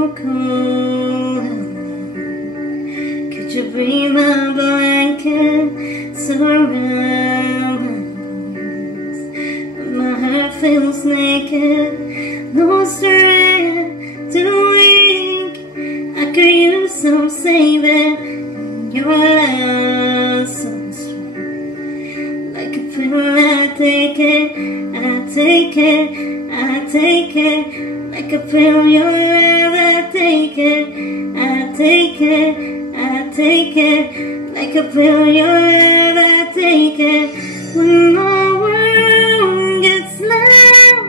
so cold. Could you be my blanket, surround when my heart feels naked, no strength to weak. I could use some saving, your love so strong. Like a pill, I take it, I take it, I take it. Like a pill, your love, I take it, I take it, I take it. Like a pill, your love, I take it. When my world gets loud,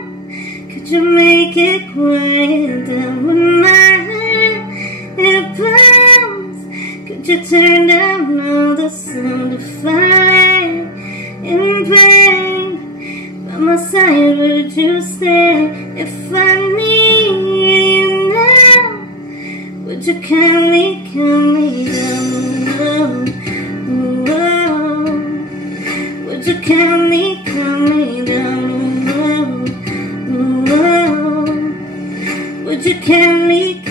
could you make it quiet down? When my head, it pounds, could you turn down all the sound of fire in pain? By my side, would you stay? If I need you now, would you kindly calm me down? Oh, would you kindly calm me down? Oh, would you kindly